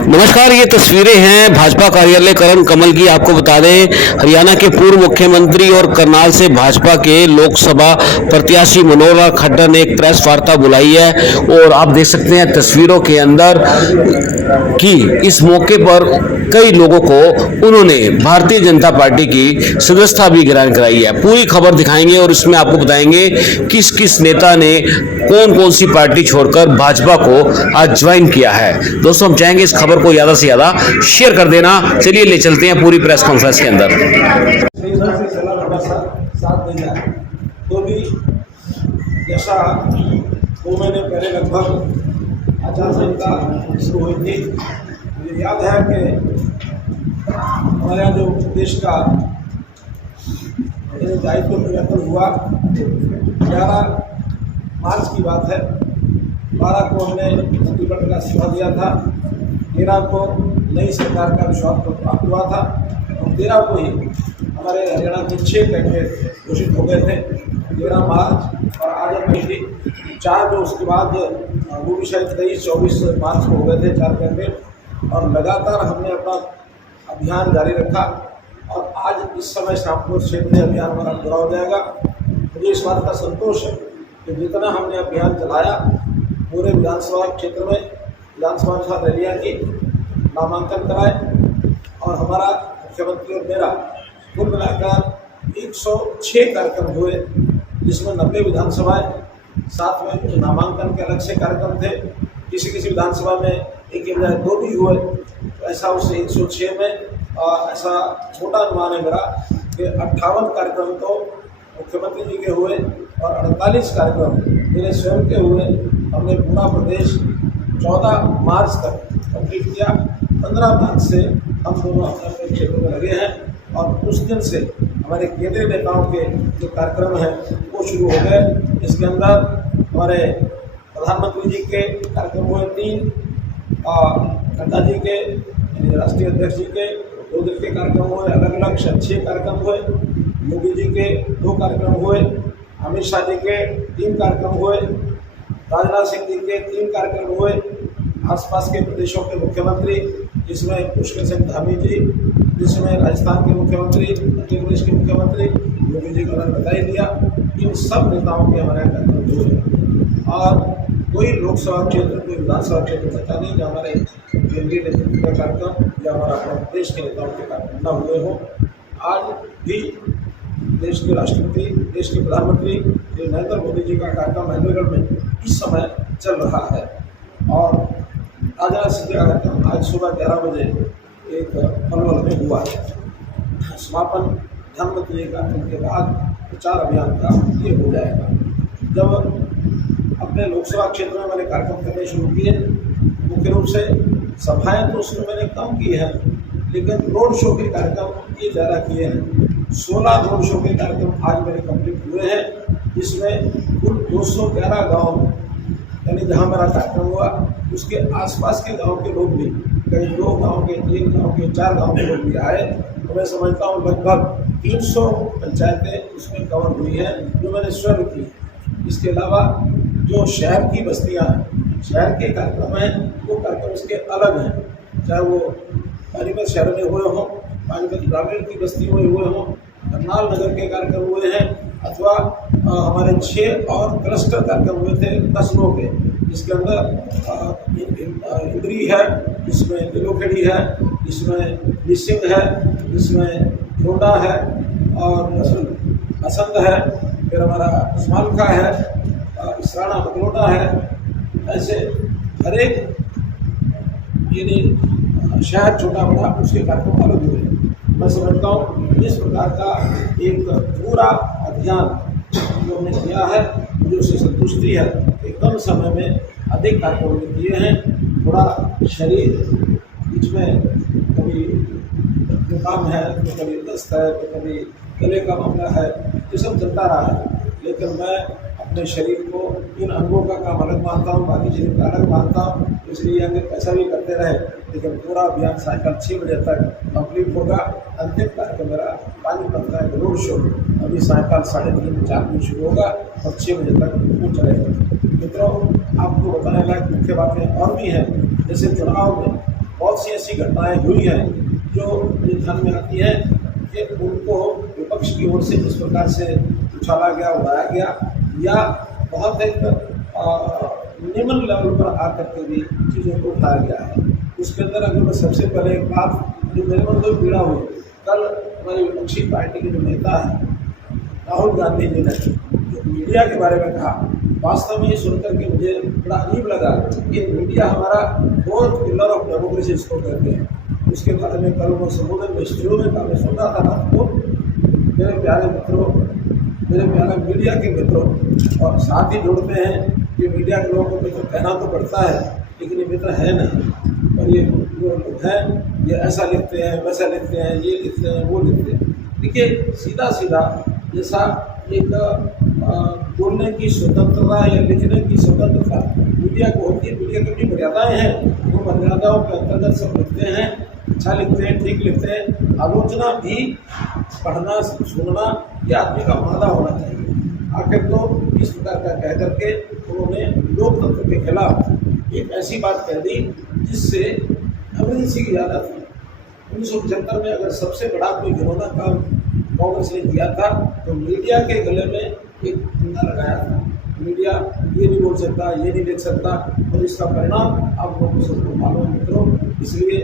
नमस्कार, ये तस्वीरें हैं भाजपा कार्यालय करण कमल की। आपको बता दें, हरियाणा के पूर्व मुख्यमंत्री और करनाल से भाजपा के लोकसभा प्रत्याशी मनोहर लाल खट्टर ने एक प्रेस वार्ता बुलाई है और आप देख सकते हैं तस्वीरों के अंदर कि इस मौके पर कई लोगों को उन्होंने भारतीय जनता पार्टी की सदस्यता भी ग्रहण कराई है। पूरी खबर दिखाएंगे और इसमें आपको बताएंगे किस किस नेता ने कौन कौन सी पार्टी छोड़कर भाजपा को आज ज्वाइन किया है। दोस्तों, हम चाहेंगे इस खबर को ज्यादा से ज्यादा शेयर कर देना। चलिए ले चलते हैं पूरी प्रेस कॉन्फ्रेंस के अंदर। तो भी जैसा 2 महीने पहले लगभग आचार संहिता शुरू हुई थी, मुझे याद है कि हमारे यहाँ जो देश का दायित्व परिवर्तन हुआ 11 मार्च की बात है। 12 को हमने मंत्रिमंडल का इस्तीफा दिया था, 13 को नई सरकार का विश्वास प्राप्त हुआ था और 13 को ही हमारे हरियाणा के 6 कैबिनेट घोषित हो गए थे। 13 मार्च और आज अपनी थी 4 जो उसके बाद वो भी शायद 23-24 मार्च को हो गए थे 4 कैबिनेट। और लगातार हमने अपना अभियान जारी रखा और आज इस समय शामपुर क्षेत्र में अभियान हमारा पूरा हो जाएगा। मुझे इस बात का संतोष है कि जितना हमने अभियान चलाया पूरे विधानसभा क्षेत्र में विधानसभा अनुसार रैलियाँ की, नामांकन कराए और हमारा मुख्यमंत्री और मेरा कुल मिलाकर 106 कार्यक्रम हुए, जिसमें 90 विधानसभाएं, साथ में कुछ नामांकन के अलग से कार्यक्रम थे। किसी किसी विधानसभा में एक के बजाय 2 भी हुए, तो ऐसा उस 106 में ऐसा छोटा अनुमान है मेरा कि 58 कार्यक्रम तो मुख्यमंत्री जी के हुए और 48 कार्यक्रम मेरे स्वयं के हुए। हमने पूरा प्रदेश 14 मार्च तक कंप्लीट किया। 15 मार्च से हम दोनों अपने अपने क्षेत्रों में लगे हैं और उस दिन से हमारे केंद्रीय नेताओं के जो कार्यक्रम हैं वो शुरू हो गए। इसके अंदर हमारे प्रधानमंत्री जी के कार्यक्रम हुए 3, नड्डा जी के यानी राष्ट्रीय अध्यक्ष जी के 2 दिन के कार्यक्रम हुए, अलग अलग 6 कार्यक्रम हुए, योगी जी के 2 कार्यक्रम हुए, अमित शाह जी के 3 कार्यक्रम हुए, राजनाथ सिंह जी के 3 कार्यक्रम हुए, आसपास के प्रदेशों के मुख्यमंत्री जिसमें पुष्कर सिंह धामी जी, जिसमें राजस्थान के मुख्यमंत्री, मध्य प्रदेश के मुख्यमंत्री, योगी जी का मैंने बता ही दिया। इन सब नेताओं के हमारे कार्यक्रम हुए और कोई लोकसभा क्षेत्र, कोई विधानसभा क्षेत्र बचा नहीं जो हमारे केंद्रीय नेतृत्व का कार्यक्रम या हमारा अपने देश के नेताओं के कार्यक्रम न हुए हों। आज भी देश के राष्ट्रपति, देश के प्रधानमंत्री श्री नरेंद्र मोदी जी का कार्यक्रम महेंद्रगढ़ में इस समय चल रहा है और राजनाथ सिंह जी का कार्यक्रम आज सुबह 11 बजे एक पलवल में हुआ है। समापन प्रधानमंत्री जी कार्यक्रम के बाद प्रचार अभियान का ये हो जाएगा। जब अपने लोकसभा क्षेत्र में मैंने कार्यक्रम करने शुरू किए, मुख्य रूप से सभाएं तो उसमें मैंने कम की हैं, लेकिन रोड शो के कार्यक्रम ये ज़्यादा किए हैं। 16 रोड शो के कार्यक्रम आज मेरे कंप्लीट हुए हैं, जिसमें कुल 211 गाँव यानी जहाँ मेरा कार्यक्रम हुआ उसके आसपास के गांव के लोग भी, कहीं 2 गांव के, 3 गांव के, 4 गांव के लोग भी आए। तो मैं समझता हूँ लगभग 300 पंचायतें उसमें कवर हुई हैं जो मैंने स्वयं की। इसके अलावा जो शहर की बस्तियाँ हैं, शहर के कार्यक्रम हैं, वो कार्यक्रम उसके अलग हैं, चाहे वो पानीपत शहर में हुए हों, पानीपत ग्रामीण की बस्तियों में हुए हों, करनाल नगर के कार्यक्रम हुए हैं, अथवा हमारे 6 और क्लस्टर कार्यक्रम हुए थे कस्बों के, जिसके अंदर इंद्री है, जिसमें दिलोखेड़ी है, जिसमें निसिंग है, जिसमें झोंडा है और असंध है, फिर हमारा स्मालखा है, इसराना मकलोटा है। ऐसे हर एक यानी शहर छोटा बड़ा उसके कार्यक्रम अलग हुए। मैं समझता हूँ इस प्रकार का एक पूरा अभियान जो हमने किया है, मुझे उससे संतुष्टि है कि कम समय में अधिक कार्यक्रम किए हैं। थोड़ा शरीर बीच में कभी जुकाम है, तो कभी दस्त है, तो कभी गले का मामला है, ये सब चलता रहा है, लेकिन मैं अपने शरीर को इन अंगों का काम अलग मानता हूँ, बाकी शरीर का अलग मानता हूँ। इसलिए अंग कैसा भी करते रहे, लेकिन पूरा अभियान सायकल 6 बजे तक कंप्लीट होगा। अंतिम कार्यक्रम मेरा पानीपत का एक रोड शो अभी सायकल 3:30-4 बजे शुरू होगा और 6 बजे तक वो चलेगा। मित्रों, आपको बताने लायक मुख्य बातें और भी हैं, जैसे चुनाव में बहुत बहुत सी ऐसी घटनाएं हुई हैं जो मुझे ध्यान में आती हैं कि उनको विपक्ष की ओर से इस प्रकार से उछाला गया, उड़ाया गया, या बहुत एक निम्न लेवल पर आकर के भी चीज़ों को उठाया गया है। उसके अंदर अगर मैं सबसे पहले एक बात जो मेरे मन को पीड़ा हुई, कल हमारी विपक्षी पार्टी के जो नेता है राहुल गांधी जी ने जो मीडिया के बारे में कहा, वास्तव में ये सुनकर के मुझे बड़ा अजीब लगा कि मीडिया हमारा फोर्थ पिलर ऑफ डेमोक्रेसी इसको कहते हैं। उसके बारे में कल वो संबोधन में स्टूडियो में मैं सुन रहा था रात को। मेरे प्यारे मित्रों, मेरे प्यारे मीडिया के मित्रों, और साथ ही जोड़ते हैं कि मीडिया के लोगों को मित्र कहना तो पड़ता है, लेकिन ये मित्र है नहीं। और ये जो लोग हैं ये ऐसा लिखते हैं, वैसा लिखते हैं, ये लिखते हैं, वो लिखते हैं। देखिए, सीधा सीधा जैसा एक बोलने की स्वतंत्रता या लिखने की स्वतंत्रता मीडिया को होती है, मीडिया की अपनी मर्यादाएँ हैं, वो मर्यादाओं के अंतर्गत सब लिखते हैं, अच्छा लिखते हैं, ठीक लिखते हैं। आलोचना भी पढ़ना, सुनना ये आदमी का मादा होना चाहिए। आखिर तो इस प्रकार का कह करके उन्होंने लोकतंत्र के खिलाफ एक ऐसी बात कह दी जिससे अमरीक सिंह की याद आती है। 1975 में अगर सबसे बड़ा कोई घिनौना काम कांग्रेस ने किया था तो मीडिया के गले में एक फंदा लगाया था। मीडिया ये नहीं बोल सकता, ये नहीं लिख सकता, और इसका परिणाम आप लोगों को सबको मालूम है मित्रों। इसलिए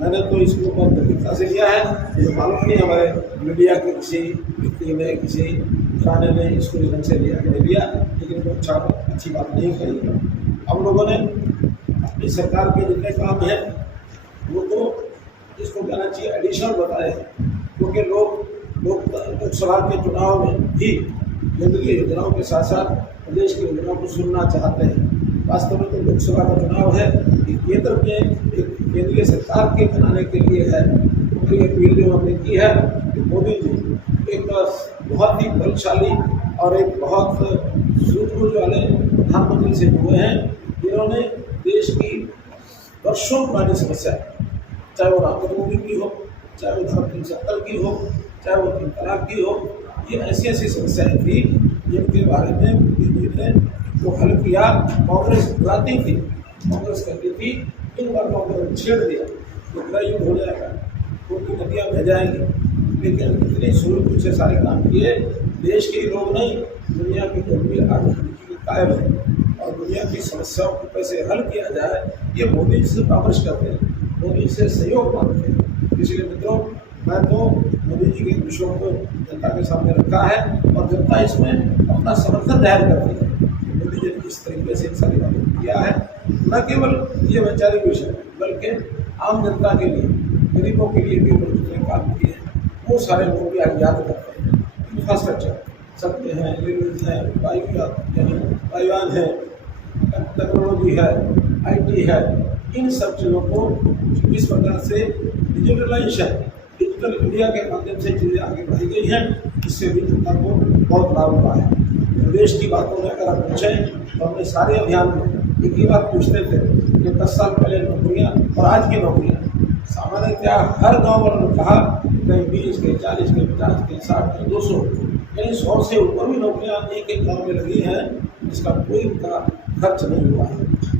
मैंने तो इसको बहुत गंभीरता से लिया है। मुझे मालूम नहीं हमारे मीडिया के किसी व्यक्ति ने, किसी घराने ने इसको इस ढंग से लिया कि नहीं लिया, लेकिन वो अच्छी बात नहीं करी। हम लोगों ने अपनी सरकार के जितने काम हैं वो तो इसको कहना चाहिए एडिशनल बताए हैं, क्योंकि लोकसभा के चुनाव में भी केंद्रीय योजनाओं के साथ साथ प्रदेश की योजनाओं को सुनना चाहते हैं। वास्तव में तो लोकसभा का चुनाव है, केंद्र में एक केंद्रीय सरकार के बनाने के लिए है। तो ये अपील जो हमने की है कि मोदी जी एक बहुत ही बलशाली और एक बहुत सूझबूझ वाले प्रधानमंत्री से हुए हैं, जिन्होंने देश की वर्षों पुरानी समस्या, चाहे वो राम जन्मभूमि की हो, चाहे वो धारा 370 की हो, चाहे वो 3 तलाक की हो, ये ऐसी ऐसी समस्याएं थी जिनके बारे में मोदी जी ने वो हल किया। कांग्रेस बुलाती थी, कांग्रेस कहती थी, इन बार कांग्रेस छेड़ दिया तो पूरा युद्ध हो जाएगा, उनकी नदियाँ बह जाएंगी। लेकिन इतनी सूझबूझ से सारे काम किए, देश के लोग नहीं, दुनिया के लोग भी आज कायल हैं, और दुनिया की समस्याओं को कैसे हल किया जाए ये मोदी जी से परामर्श करते हैं, मोदी जी से सहयोग मांगते हैं। इसलिए मित्रों, मैं तो मोदी जी के विषयों को जनता के सामने रखा है, और जनता इसमें अपना समर्थन जाहिर करती है। मोदी जी ने इस तरीके से इन सारी बातों को किया है, न केवल ये वैचारिक विषय बल्कि आम जनता के लिए, गरीबों के लिए भी उन्होंने जितने काम किए हैं वो सारे लोग भी आज याद करते हैं। इंफ्रास्ट्रक्चर सत्य हैं, रेलवे हैं, वायुयान है, टेक्नोलॉजी है, IT है, इन सब चीज़ों को किस प्रकार से डिजिटलाइजेशन, डिजिटल इंडिया के माध्यम से चीज़ें आगे बढ़ाई गई हैं, इससे भी जनता को बहुत लाभ हुआ है। प्रदेश की बातों में अगर आप पूछें तो हमने सारे अभियान में एक ही बात पूछते थे कि 10 साल पहले नौकरियाँ और आज की नौकरियाँ, सामान्यतः हर गाँव वालों ने कहा कहीं 20, कहीं 40, कहीं 50, कहीं 60, कहीं 200, कहीं 100 से ऊपर भी नौकरियाँ एक गाँव में लगी हैं, जिसका कोई उनका खर्च नहीं हुआ है।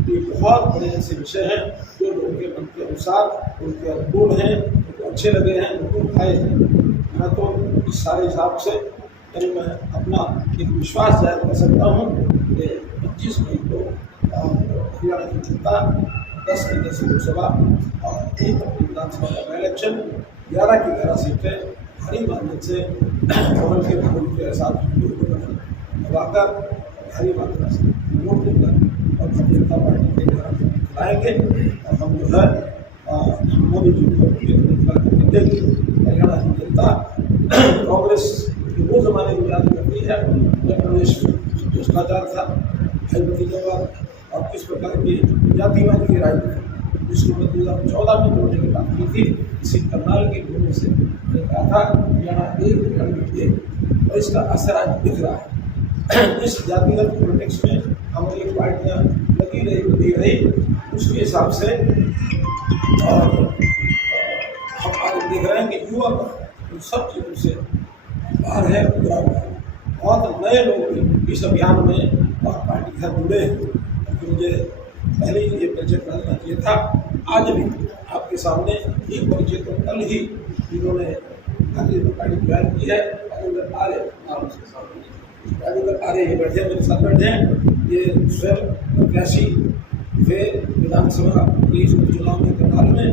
ये बहुत बड़े ऐसे विषय हैं जो लोगों के मन के अनुसार, उनके अनुकूल हैं, उनको अच्छे लगे हैं, उनको उठाए हैं। मैं तो इस सारे हिसाब से यानी मैं अपना एक विश्वास जाहिर कर सकता हूँ कि 25 मई को हरियाणा की जनता 10 की 10 लोकसभा और 1 विधानसभा का इलेक्शन 11 की 11 सीटें भारी मात्रा से कमल के फूल के साथ दबाकर भारी मात्रा से वोट देकर और भारतीय जनता पार्टी के द्वारा लाएंगे, और हम जो है मोदी जी को देंगे। हरियाणा की जनता कांग्रेस के वो ज़माने को याद करती है जब प्रदेश में भ्रष्टाचार था, भाई भतीजावाद और किस प्रकार की जातिवाद की राजनीति, जिसको मैं 2014 में तोड़ने की बात की थी। इसी करनाल की भूमि से मैंने कहा था हरियाणा एक, और इसका असर आज दिख रहा है। इस जातिगत पॉलिटिक्स में हमारी पार्टियाँ लगी रही उसके हिसाब से, और हम आज देख रहे हैं कि युवा उन सब चीज़ों से बाहर है, उभरा हुआ है। बहुत नए लोग भी इस अभियान में और पार्टी के साथ जुड़े हैं, क्योंकि मुझे पहले ही ये परिचय करना चाहिए था। आज भी आपके सामने एक परिचय तो कल ही इन्होंने भारतीय जनता पार्टी ज्वाइन की है। आर्य ये बैठे मेरे साथ बैठे हैं, ये स्वयं प्रत्याशी थे विधानसभा के इस उपचुनाव में करनाल में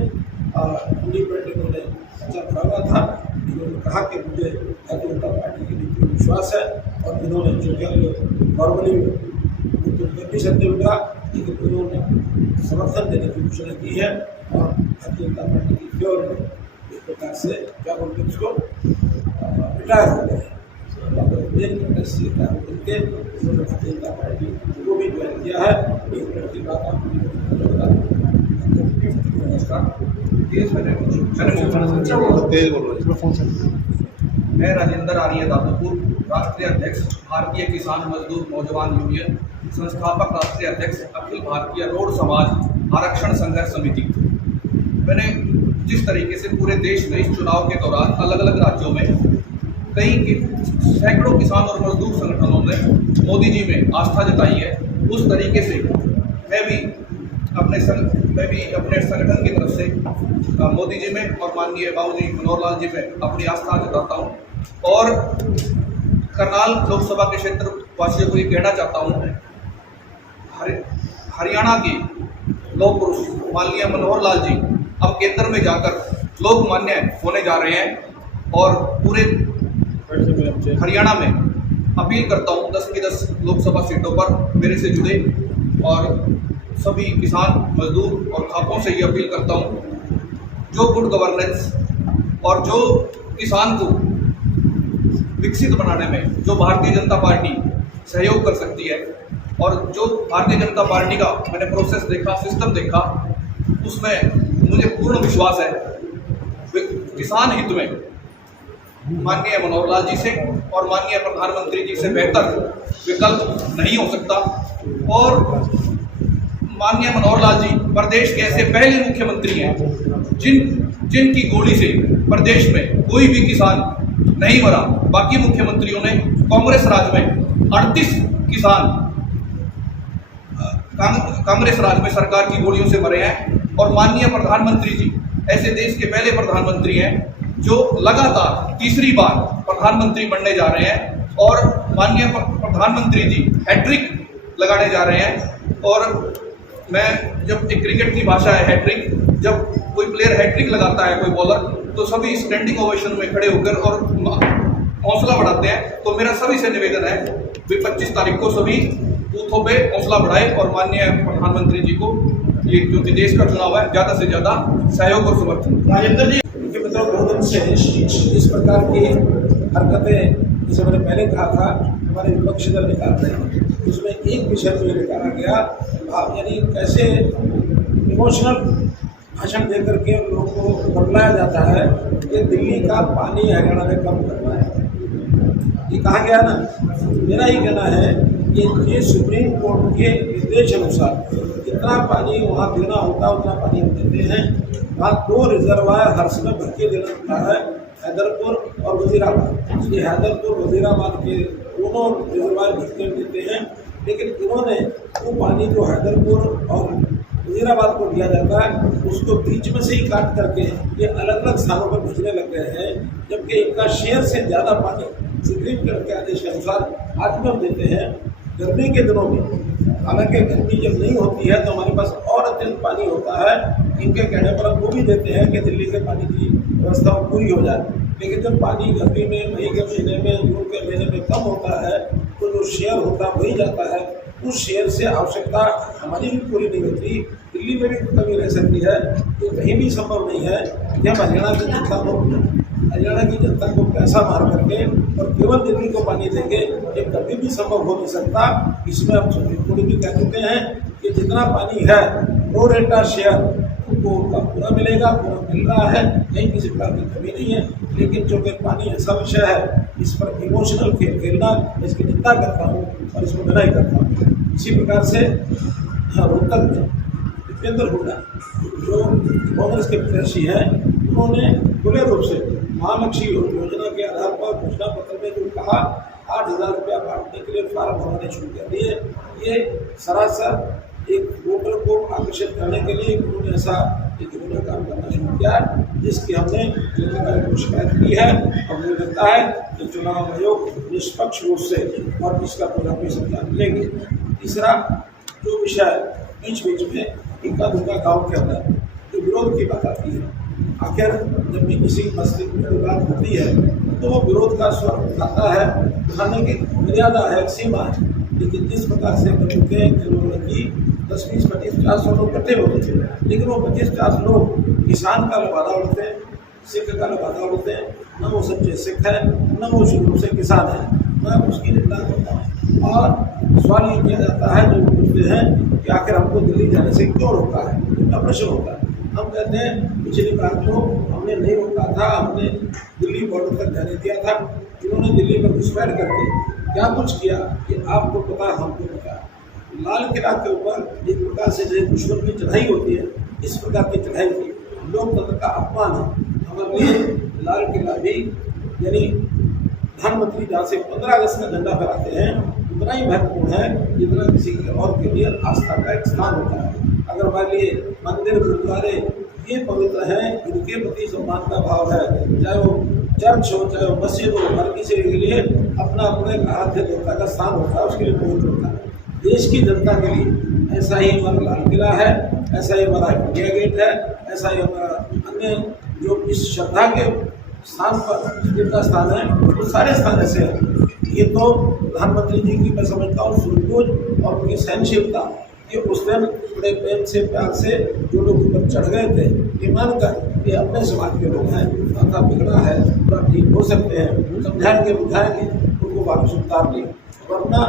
इंडिपेंडेंट इन्होंने पर्चा भरा हुआ था। इन्होंने कहा कि मुझे भारतीय जनता पार्टी के नीति में विश्वास है और इन्होंने जो कि नॉर्मली तो कर नहीं सकते बेटा, लेकिन उन्होंने समर्थन देने की घोषणा की है और भारतीय जनता पार्टी की फेवर में इस प्रकार से क्या बोलते हैं उसको रिटायर हो गए। करके उन्होंने भारतीय जनता पार्टी को भी ज्वाइन किया है। एक मिनट की बात मैं राजेंद्र आर्य दादूपुर, राष्ट्रीय अध्यक्ष भारतीय किसान मजदूर नौजवान यूनियन, संस्थापक राष्ट्रीय अध्यक्ष अखिल भारतीय रोड समाज आरक्षण संघर्ष समिति। मैंने जिस तरीके से पूरे देश में इस चुनाव के दौरान अलग अलग राज्यों में कई सैकड़ों किसान और मजदूर संगठनों ने मोदी जी में आस्था जताई है, उस तरीके से मैं भी अपने संगठन की तरफ से मोदी जी में और माननीय बाबूजी मनोहर लाल जी में अपनी आस्था जताता हूँ। और करनाल लोकसभा के क्षेत्र वासियों को ये कहना चाहता हूँ, हरियाणा के लोक पुरुष माननीय मनोहर लाल जी अब केंद्र में जाकर लोकमान्य होने जा रहे हैं और पूरे हरियाणा में अपील करता हूँ 10 की 10 लोकसभा सीटों पर मेरे से जुड़े और सभी किसान मजदूर और खापों से ये अपील करता हूँ, जो गुड गवर्नेंस और जो किसान को विकसित बनाने में जो भारतीय जनता पार्टी सहयोग कर सकती है और जो भारतीय जनता पार्टी का मैंने प्रोसेस देखा, सिस्टम देखा, उसमें मुझे पूर्ण विश्वास है किसान हित में माननीय मनोहर लाल जी से और माननीय प्रधानमंत्री जी से बेहतर विकल्प नहीं हो सकता। और माननीय मनोहर लाल जी प्रदेश के ऐसे पहले मुख्यमंत्री हैं जिनकी गोली से प्रदेश में कोई भी किसान नहीं मरा। बाकी मुख्यमंत्रियों ने कांग्रेस राज में 38 किसान कांग्रेस राज में सरकार की गोलियों से मरे हैं और माननीय प्रधानमंत्री जी ऐसे देश के पहले प्रधानमंत्री हैं जो लगातार तीसरी बार प्रधानमंत्री बनने जा रहे हैं और माननीय प्रधानमंत्री जी हैट्रिक लगाने जा रहे हैं। और मैं जब एक क्रिकेट की भाषा है हैट्रिक, जब कोई प्लेयर हैट्रिक लगाता है कोई बॉलर तो सभी स्टैंडिंग ओवेशन में खड़े होकर और हौसला बढ़ाते हैं। तो मेरा सभी से निवेदन है कि 25 तारीख को सभी बूथों पे हौसला बढ़ाए और माननीय प्रधानमंत्री जी को ये क्योंकि देश का चुनाव है ज़्यादा से ज़्यादा सहयोग और समर्थन। राजेंद्र जी मतलब 2 दिन से इस प्रकार की हरकतें जैसे मैंने पहले कहा था हमारे विपक्षी दल निकाल रहे हैं, उसमें एक विषय तो ये निकाला गया यानी कैसे इमोशनल भाषण दे करके लोगों को बदलाया जाता है कि दिल्ली का पानी हरियाणा में कम करना है। ये कहा गया ना, मेरा ही कहना है कि ये सुप्रीम कोर्ट के निर्देश अनुसार जितना पानी वहाँ देना होता है उतना पानी हम देते हैं। वहाँ 2 रिजर्वायर हर समय भर के देना पड़ता है, हैदरपुर और वजीराबाद। ये हैदरपुर वजीराबाद के दोनों रिजर्वायर भर के देते हैं, लेकिन इन्होंने वो पानी जो हैदरपुर और वजीराबाद को दिया जाता है उसको बीच में से ही काट करके ये अलग अलग स्थानों पर भेजने लग गए हैं, जबकि इनका शेयर से ज़्यादा पानी सुप्रीम कोर्ट के आदेश के अनुसार आज भी हम देते हैं। गर्मी के दिनों में हालांकि गर्मी जब नहीं होती है तो हमारे पास और अत्यंत पानी होता है, इनके कहने पर हम वो भी देते हैं कि दिल्ली के पानी की व्यवस्था पूरी हो जाए। लेकिन जब पानी गर्मी में मई के महीने में जून के महीने में कम होता है तो जो शेयर होता है वही जाता है, उस शेयर से आवश्यकता हमारी भी पूरी नहीं होती। दिल्ली में भी कमी रह सकती है, तो कहीं भी संभव नहीं है कि हम हरियाणा की जनता को पैसा मार करके और केवल दिल्ली को पानी देंगे, ये कभी भी संभव हो नहीं सकता। इसमें हम सुप्रीम कोर्ट भी कह चुके हैं कि जितना पानी है प्रो रेटा शेयर उनको उनका पूरा मिलेगा, पूरा मिल रहा है, कहीं किसी प्रकार की कमी नहीं है। लेकिन जो कि पानी ऐसा विषय है इस पर इमोशनल खेल खेलना, इसकी निंदा करता हूँ और इसको मना ही करता हूँ। इसी प्रकार से रोहतक में दीपेंद्र हुड्डा जो कांग्रेस के प्रत्याशी हैं, उन्होंने खुले रूप से महालक्ष्मी योजना के आधार पर घोषणा पत्र में जो कहा 8,000 रुपया बांटने के लिए फार्म भरने शुरू कर दिए, ये सरासर एक वोटर को आकर्षित करने के लिए उन्होंने ऐसा लेकिन उन्होंने काम करना शुरू किया, जिसकी हमने जिलाधिकारी को शिकायत की है। और मुझे लगता है कि चुनाव आयोग निष्पक्ष रूप से और इसका पूरा संज्ञान लेंगे। तीसरा जो विषय बीच बीच में इक्का दुक्का गाँव के अंदर जो विरोध की बात आती है, आखिर जब भी किसी मस्जिद में बात होती है तो वो विरोध का स्वर उठाता है, उठाने की मर्यादा है, एक सीमा है। लेकिन जिस प्रकार से बंदूकें लोगों की 10, 20, 25, 50 लोग इकट्ठे होते थे, लेकिन वो 25-50 लोग किसान का लबादा उड़ते हैं, सिख का लबादा उड़ते हैं, न वो सच्चे सिख है न वो शुरू से किसान है। मैं उसकी निंदा करता हूँ। और सवाल ये किया जाता है, जो पूछते हैं कि आखिर हमको दिल्ली जाने से क्यों रोका है, इनका प्रश्न होता है। हम कहते हैं पिछली बार जो हमने नहीं रोका था, हमने दिल्ली बॉर्डर तक जाने दिया था, इन्होंने दिल्ली में घुसपैठ करके क्या कुछ किया कि आपको पता, हमको पता। लाल किला के ऊपर एक प्रकार से जो दुश्मन की चढ़ाई होती है, इस प्रकार की चढ़ाई की लोकतंत्र का अपमान है। हमारे लिए लाल किला भी यानी प्रधानमंत्री जहाँ से 15 अगस्त का झंडा फहराते हैं उतना ही महत्वपूर्ण है जितना किसी के और के लिए आस्था का एक स्थान होता है। अगर हमारे लिए मंदिर गुरुद्वारे ये पवित्र हैं, इनके प्रति सम्मान का भाव है, चाहे वो चर्च हो चाहे वो मस्जिद हो, हर किसी के लिए अपना अपने आराध्य देवता का स्थान होता है, उसके लिए पवित्र होता है। देश की जनता के लिए ऐसा ही हमारा लाल किला है, ऐसा ही हमारा इंडिया गेट है, ऐसा ही हमारा अन्य जो इस श्रद्धा के स्थान पर जिनका स्थान है वो सारे स्थान ऐसे हैं। ये तो प्रधानमंत्री जी की मैं समझता हूँ सूझबूझ और उनकी सहनशीलता कि उस दिन बड़े प्रेम से प्यार से जो लोग ऊपर चढ़ गए थे, ये मानकर ये अपने समाज के लोग हैं, माथा बिगड़ा है, पूरा ठीक हो सकते हैं, समझाएंगे बुझाएंगे, उनको वापस उतार लें। वरना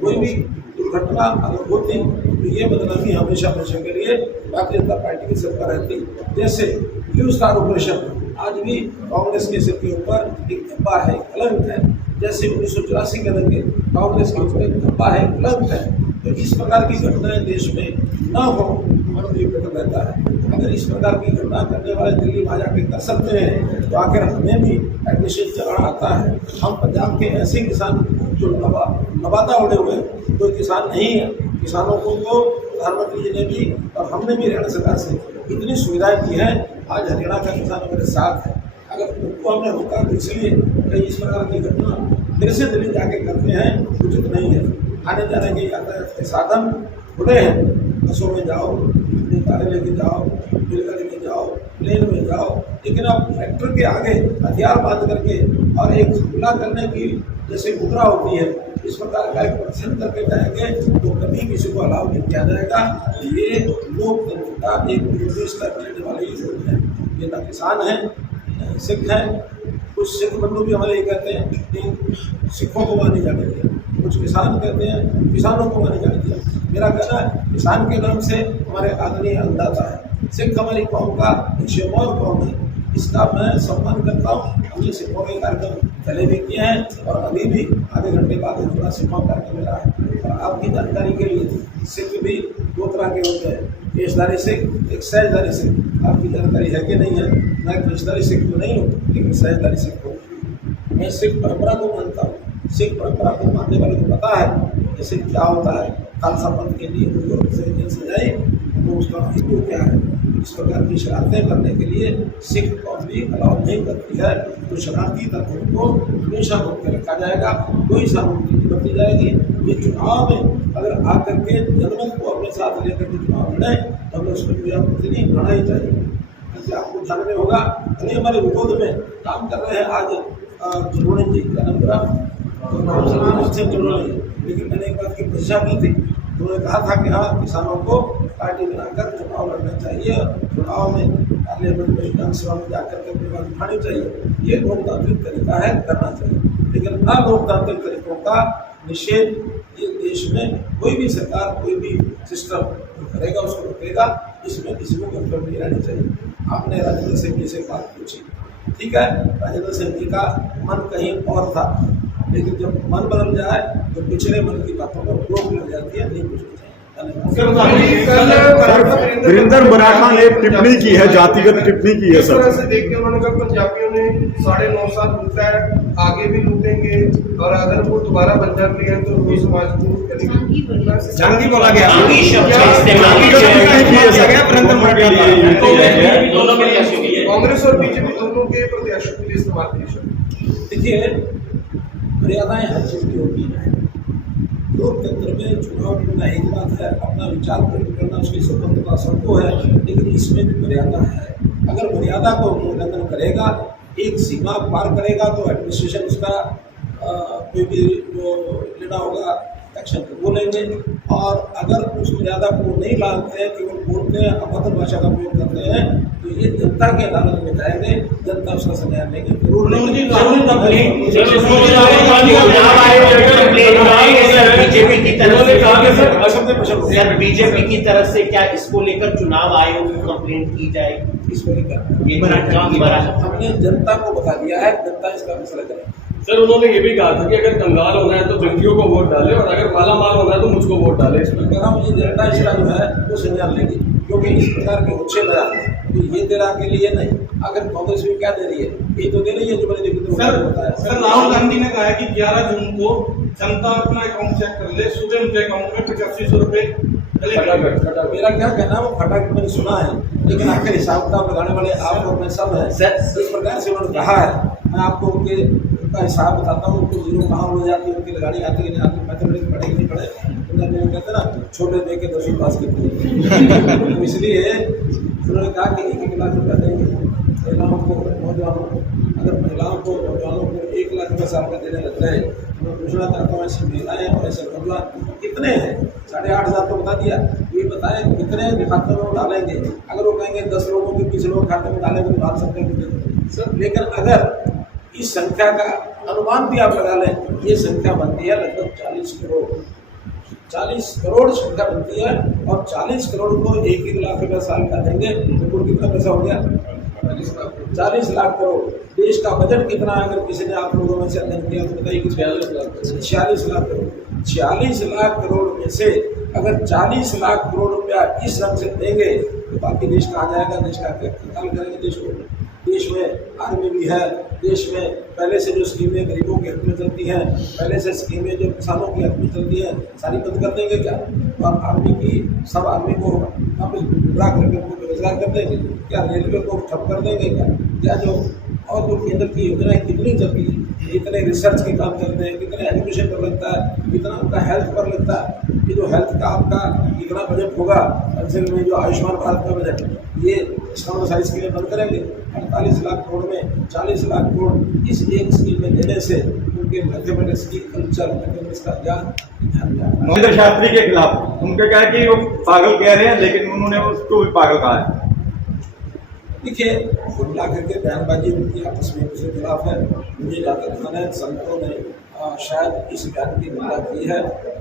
कोई भी दुर्घटना अगर होती तो ये बदनामी हमेशा हमेशा के लिए भारतीय जनता पार्टी की सरकार रहती। जैसे ब्लू स्टार ऑपरेशन आज भी कांग्रेस के सिर के ऊपर एक धब्बा है, कलंक है। जैसे 1984 के दंगे कांग्रेस के ऊपर एक धब्बा है, कलंक है। तो इस प्रकार की घटनाएं देश में न हो, मन भी बेहतर रहता है। अगर इस प्रकार की घटना करने वाले दिल्ली में जाके कर सकते हैं तो आखिर हमें भी एडमिशन चलाना आता है। हम पंजाब के ऐसे किसान जो नवादा उड़े हुए कोई किसान नहीं है, किसानों को तो प्रधानमंत्री जी ने भी और हमने भी हरियाणा सरकार से इतनी सुविधाएं की हैं। आज हरियाणा का किसान मेरे साथ है। अगर उनको हमने रोका तो इसलिए कई इस प्रकार की घटना फिर से दिल्ली जाके करते हैं उचित नहीं है। आने जाने के यातायात के साधन खुले हैं, बसों में जाओ, अपनी कारें लेके जाओ, रेलगाड़ी में जाओ, प्लेन में जाओ, लेकिन अब ट्रैक्टर के आगे हथियार बांध करके और एक हमला करने की जैसे मुद्रा होती है, इस प्रकार का एक प्रदर्शन करके जाएंगे तो कभी किसी को अलाउ नहीं किया जाएगा। ये लोकतंत्र का एक विरोधी लेने वाले ही लोग हैं। ये ना किसान हैं, सिख हैं। कुछ सिख बंधु भी हमारे ये कहते हैं कि सिखों को वहाँ नहीं जाने दिया, कुछ किसान कहते हैं किसानों को वहाँ नहीं जाने दिया। मेरा कहना है किसान के नाम से हमारे आदरणीय अन्नदाता है। सिख हमारी कौम का एक शेमौर कौम है, इसका मैं सम्मान करता हूँ। हमने सिखों के कार्यक्रम पहले भी किए हैं और अभी भी आधे घंटे बाद थोड़ा सिखों कार्यक्रम मिला है। और आपकी जानकारी के लिए सिख भी 2 तरह के होते हैं, पेशधारी सिख, एक सहजधारी सिख। आपकी जानकारी है कि नहीं है? मैं पेशधारी सिख तो नहीं हूँ, लेकिन सहजधारी सिख हूँ। मैं सिख परंपरा को मानता हूँ। सिख परंपरा को मानने वाले को पता है कि सिख क्या होता है। खालसा पंथ के लिए सजाई तो उसका हिंदू क्या है। इस प्रकार की शरारतें करने के लिए सिख कौम भी अलाउ नहीं करती है। तो शरारती तत्वों को हमेशा रोक के रखा जाएगा, कोई सामग्री नहीं बरती जाएगी। ये चुनाव में अगर आकर के जनमत को अपने साथ लेकर के चुनाव लड़े तो हमें उसमें कोई आपत्ति नहीं होना ही चाहिए। ऐसे आपको जानने होगा अरे हमारे विरोध में काम कर रहे हैं आज जिन्होंने जी का नाम जिन्होंने, लेकिन मैंने एक बात की प्रशंसा की थी। उन्होंने कहा था कि हाँ किसानों को पार्टी बनाकर चुनाव लड़ना चाहिए, चुनाव में पार्लियामेंट में विधानसभा में जाकर के अपनी बात उठानी चाहिए। ये लोकतांत्रिक तरीका है, करना चाहिए। लेकिन अलोकतांत्रिक तरीकों का निषेध ये देश में कोई भी सरकार कोई भी सिस्टम करेगा उसको रोकेगा। इसमें किसी को कंट्रोल नहीं रहनी चाहिए। आपने राजेंद्र सिंह जी से बात पूछी, ठीक है, राजेंद्र सिंह जी का मन कहीं और था, लेकिन जब मन बदल जाए तो पिछले मन की बातों पर रोक लग जाती है, नहीं पूछनी चाहिए। वीरेंद्र मराठा ने टिप्पणी की है, जातिगत टिप्पणी की है इस तरह सर। से देख के उन्होंने कहा पंजाबियों ने 9.5 साल लूटा है, आगे भी लूटेंगे और अगर वो दोबारा बंजर लिए हैं तो वो समाज को करेंगे। जंगी बोला गया, टिप्पणी की है सर। कांग्रेस और बीजेपी दोनों के प्रत्याशियों के लिए इस्तेमाल किया। देखिए, मर्यादाएं हर चीज की होती हैं। लोकतंत्र में चुनाव करना एक बात है, अपना विचार प्रकट करना उसकी स्वतंत्रता सबको है, लेकिन इसमें भी मर्यादा है। अगर मर्यादा को उल्लंघन करेगा, एक सीमा पार करेगा तो एडमिनिस्ट्रेशन उसका कोई भी जो लेना होगा एक्शन वो लेंगे, और अगर उस मर्यादा को नहीं लाते हैं, केवल बोलते हैं, अभद्र भाषा का प्रयोग करते हैं, तो ये जनता के अदालत में जाएंगे, जनता उसका संज्ञान लेंगे। बीजेपी की तरफ बीजेपी की तरफ से क्या इसको लेकर चुनाव आयोग को कंप्लेंट की जाएगी? इसको लेकर हमने जनता को बता दिया है, जनता इसका फैसला करेगी। सर, उन्होंने ये भी कहा था कि अगर कंगाल होना है तो जंगियों को वोट डाले और अगर माला माल होना है तो मुझको वोट डाले। इसमें कह रहा हूँ ये जनता इसका जो है वो संज्ञान लेगी, क्योंकि इस प्रकार के उच्छे लगा ये दे रहा के लिए नहीं। अगर कांग्रेस भी क्या दे रही है, ये तो दे रही है जो मैंने देखी। सर राहुल गांधी ने कहा है कि 11 जून को जनता अपना अकाउंट चेक कर ले, सुबह उनके अकाउंट में 8500 रुपए। मेरा क्या कहना है, वो खटाखट मैंने सुना है, लेकिन आखिर हिसाब किताब लगाने वाले आप और मैं सब है। इस प्रकार से उन्होंने कहा है, मैं आपको उनका हिसाब बताता हूँ, उनको जीरो कहाँ हो जाती है, उनकी लगानी आती है नहीं आती, मैथमेटिक्स पढ़े कि नहीं पढ़े। कहते ना छोटे दे के 10वीं पास की तो इसलिए उन्होंने कहा कि 1 लाख रुपया देंगे महिलाओं को, नौजवानों को। अगर महिलाओं को, नौजवानों को 1 लाख रुपये साल का देने लग जाए, मैं पूछना चाहता हूँ ऐसी महिलाएं और ऐसे नौजवान कितने हैं? 8,500 तो बता दिया, ये बताएं कितने खाते में डालेंगे। अगर वो कहेंगे 10 लोगों के 20 लोग खाते में डालेंगे तो डाल सकते हैं, लेकिन अगर इस संख्या का अनुमान भी आप लगा लें, ये संख्या बनती है लगभग 40 करोड़। 40 करोड़ संख्या बनती है, और 40 करोड़ को 1-1 लाख रुपया साल का देंगे तो कुल कितना पैसा हो गया? 40 लाख करोड़। देश का बजट कितना है? अगर किसी ने आप लोगों में से अध्ययन किया तो बताइए कि 46 लाख करोड़। 46 लाख करोड़ में से अगर 40 लाख करोड़ रुपया इस रंग से देंगे तो बाकी देश कहाँ जाएगा? देश का क्या करेंगे? देश को, देश में आर्मी भी है, देश में पहले से जो स्कीमें गरीबों के हक में चलती हैं, पहले से स्कीमें जो किसानों के हक में चलती हैं, सारी बंद कर देंगे क्या? और आर्मी की सब आर्मी को वापस गुमराह करके उनको बेरोजगार कर देंगे क्या? रेलवे को ठप कर देंगे क्या? जो और जो केंद्र की योजनाएं कितनी चलती है, कितने रिसर्च के काम चलते हैं, कितने एजुकेशन पर लगता है, कितना उनका हेल्थ पर लगता है। ये जो हेल्थ का आपका कितना बजट होगा, कंसेंट में जो आयुष्मान भारत का बजट, ये इसका सारी स्कीमें बंद करेंगे। 48 लाख करोड़ में 40 लाख करोड़ इस एक स्कीम में देने से उनके मैथमेटिक्स की कल्चर, मैथमेटिक्स का ज्ञान महेंद्र शास्त्री के खिलाफ उनका क्या है कि वो पागल कह रहे हैं, लेकिन उन्होंने उसको भी पागल कहा है। देखिए, कुल मिलाकर के बयानबाजी उनकी आपस में उसके खिलाफ है। मुझे जहाँ तक ध्यान है, संतों ने शायद इस बयान की निंदा की है।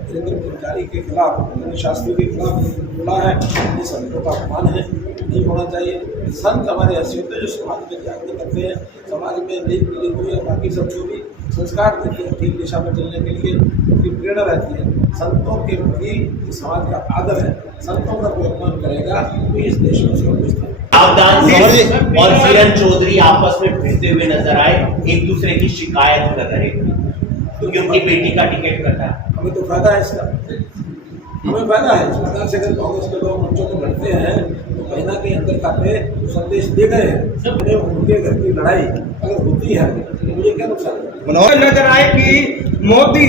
वीरेंद्र पंचारी के खिलाफ, महेंद्र शास्त्री के खिलाफ बोला है, ये संतों का अपमान है, नहीं होना चाहिए। संत हमारे ऐसे होते हैं जो समाज में जागरूक करते हैं, समाज में नई पीढ़ी को या बाकी सबको भी संस्कार देते हैं ठीक दिशा में चलने के लिए, उनकी प्रेरणा रहती है। संतों के प्रति समाज का आदर है, संतों का कोई अपमान करेगा तो इस देश में उसका कुछ सावधान और किरण चौधरी आपस में भिड़ते हुए नजर आए, एक दूसरे की शिकायत कर रहे थे क्योंकि उनकी बेटी का टिकट कटा। हमें तो फायदा है इसका, हमें फायदा है इस प्रकार से। अगर कांग्रेस के लोग मंचों में लड़ते हैं तो कहीं ना कहीं अंदर खाते संदेश दे गए हैं। उनके घर की लड़ाई अगर होती है तो मुझे क्या नुकसान है? नजर आए कि मोदी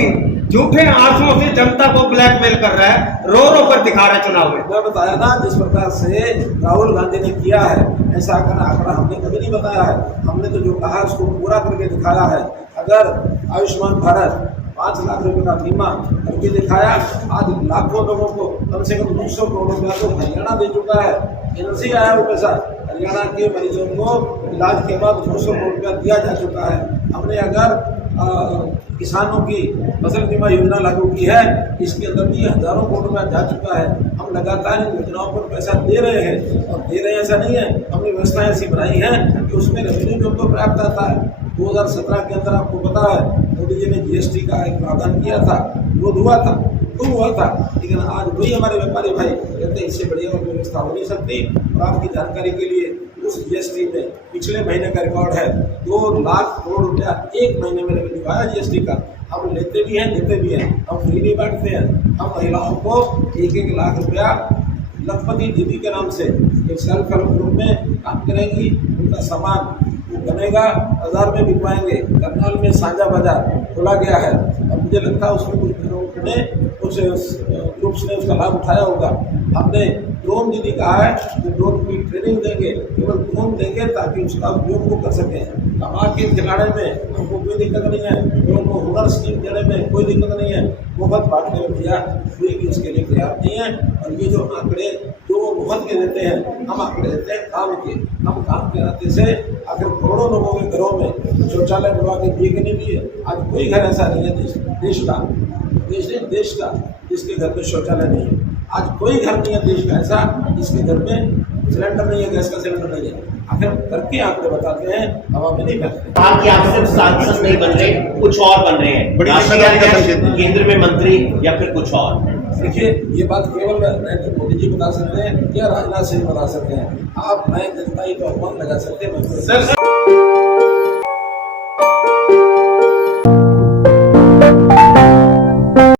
झूठे आंसुओं से जनता को ब्लैकमेल कर रहा है, रो रो कर दिखा रहा है चुनाव में। मैं बताया ना, जिस प्रकार से राहुल गांधी ने किया है, ऐसा आंकड़ा हमने कभी नहीं बताया है। हमने तो जो कहा उसको पूरा करके दिखाया है। अगर आयुष्मान भारत 5 लाख रुपए का बीमा करके दिखाया, आज लाखों लोगों को कम से कम 200 करोड़ रुपया तो हरियाणा दे चुका है। इनसे आया वो पैसा हरियाणा के मरीजों को इलाज के बाद 200 करोड़ रुपया दिया जा चुका है। हमने अगर किसानों की फसल बीमा योजना लागू की है, इसके अंदर भी हजारों करोड़ रुपया जा चुका है। हम लगातार इन योजनाओं पर पैसा दे रहे हैं, और दे रहे हैं ऐसा नहीं है, हमने व्यवस्थाएं ऐसी बनाई हैं कि उसमें रेवेन्यू जो हमको प्राप्त आता है। 2017 के अंदर आपको पता है मोदी जी ने GST का एक प्रावधान किया था, विरोध हुआ था, तो हुआ था, लेकिन आज वही हमारे व्यापारी भाई कहते हैं इससे बढ़िया और व्यवस्था हो नहीं सकती। और आपकी जानकारी के लिए उस जीएसटी में पिछले महीने का रिकॉर्ड है 2 लाख करोड़ रुपया एक महीने में रेवेन्यू आया जीएसटी का। हम लेते भी हैं देते भी हैं, हम फ्री नहीं बांटते हैं। हम महिलाओं को 1-1 लाख रुपया लखपति दीदी के नाम से एक सेल्फ हेल्प ग्रुप में काम करेंगी, उनका सामान वो बनेगा, बाजार में बिकवाएंगे। करनाल में साझा बाजार खोला गया है और मुझे लगता है उसमें कुछ लोगों ने कुछ ग्रुप्स ने उसका लाभ उठाया होगा। हमने ड्रोन दीदी कहा है कि ड्रोन की ट्रेनिंग देंगे, केवल ड्रोन देंगे ताकि उसका उपयोग वो कर सकें। तमाक के खिलाने में हमको कोई दिक्कत नहीं है, लोगों को हुनर स्कीम देने में कोई दिक्कत नहीं है, मुफ्त बांटने में भैया कोई भी उसके लिए तैयार नहीं है। और ये जो आंकड़े जो वो मुफ्त के देते हैं, हम आंकड़े देते हैं काम के। हम काम के नाते से अगर करोड़ों लोगों के घरों में शौचालय बनवा के दिए कि नहीं दिए, आज कोई घर ऐसा नहीं है देश का जिसके घर में शौचालय नहीं है। आज कोई घर नहीं है देश का ऐसा जिसके घर में सिलेंडर नहीं है, गैस का सिलेंडर नहीं है। आखिर करके आंकड़े बताते हैं, हवा में नहीं फैलते। कहा कि आप सिर्फ सांसद नहीं बन रहे, कुछ और बन रहे हैं, राष्ट्रीय अध्यक्ष, केंद्र में मंत्री या फिर कुछ और। देखिए, ये बात केवल नरेंद्र मोदी जी बता सकते हैं या राजनाथ सिंह बता सकते हैं। आप मैं जनता ही तो अनुमान लगा सकते हैं।